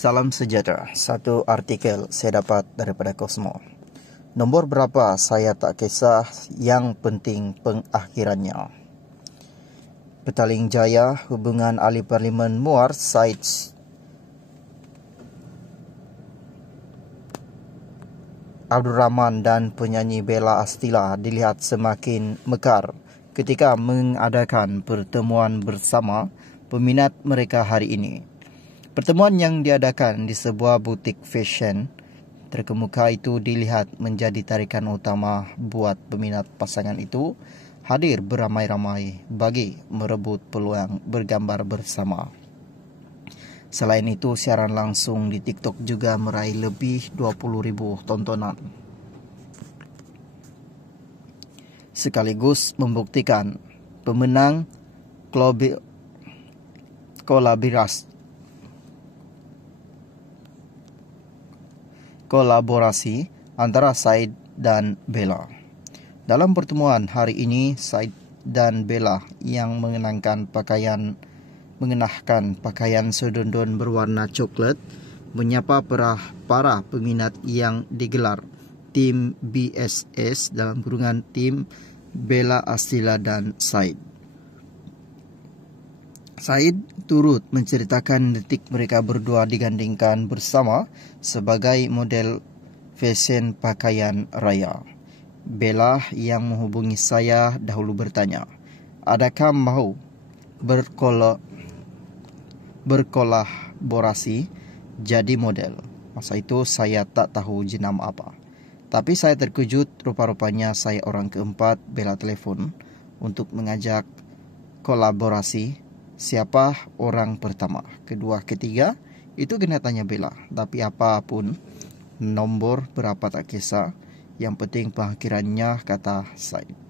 Salam sejahtera. Satu artikel saya dapat daripada Cosmo. Nombor berapa saya tak kisah, yang penting pengakhirannya. Petaling Jaya, hubungan ahli Parlimen Muar Said Abdul Rahman dan penyanyi Bella Astila dilihat semakin mekar ketika mengadakan pertemuan bersama peminat mereka hari ini. Pertemuan yang diadakan di sebuah butik fashion terkemuka itu dilihat menjadi tarikan utama buat peminat pasangan itu hadir beramai-ramai bagi merebut peluang bergambar bersama. Selain itu, siaran langsung di TikTok juga meraih lebih 20.000 tontonan. Sekaligus membuktikan pemenang kolaborasi antara Said dan Bella. Dalam pertemuan hari ini, Said dan Bella yang mengenakan pakaian sedondon berwarna coklat menyapa para peminat yang digelar tim BSS dalam kurungan tim Bella Astila dan Said. Said turut menceritakan detik mereka berdua digandingkan bersama sebagai model fashion pakaian raya. Bella yang menghubungi saya dahulu bertanya, adakah mau berkolaborasi jadi model? Masa itu saya tak tahu jenama apa. Tapi saya terkejut, rupa-rupanya saya orang keempat Bella telefon untuk mengajak kolaborasi. Siapa orang pertama, kedua, ketiga, itu kena tanya Bella. Tapi apapun, nombor berapa tak kisah, yang penting pengakhirannya, kata Said.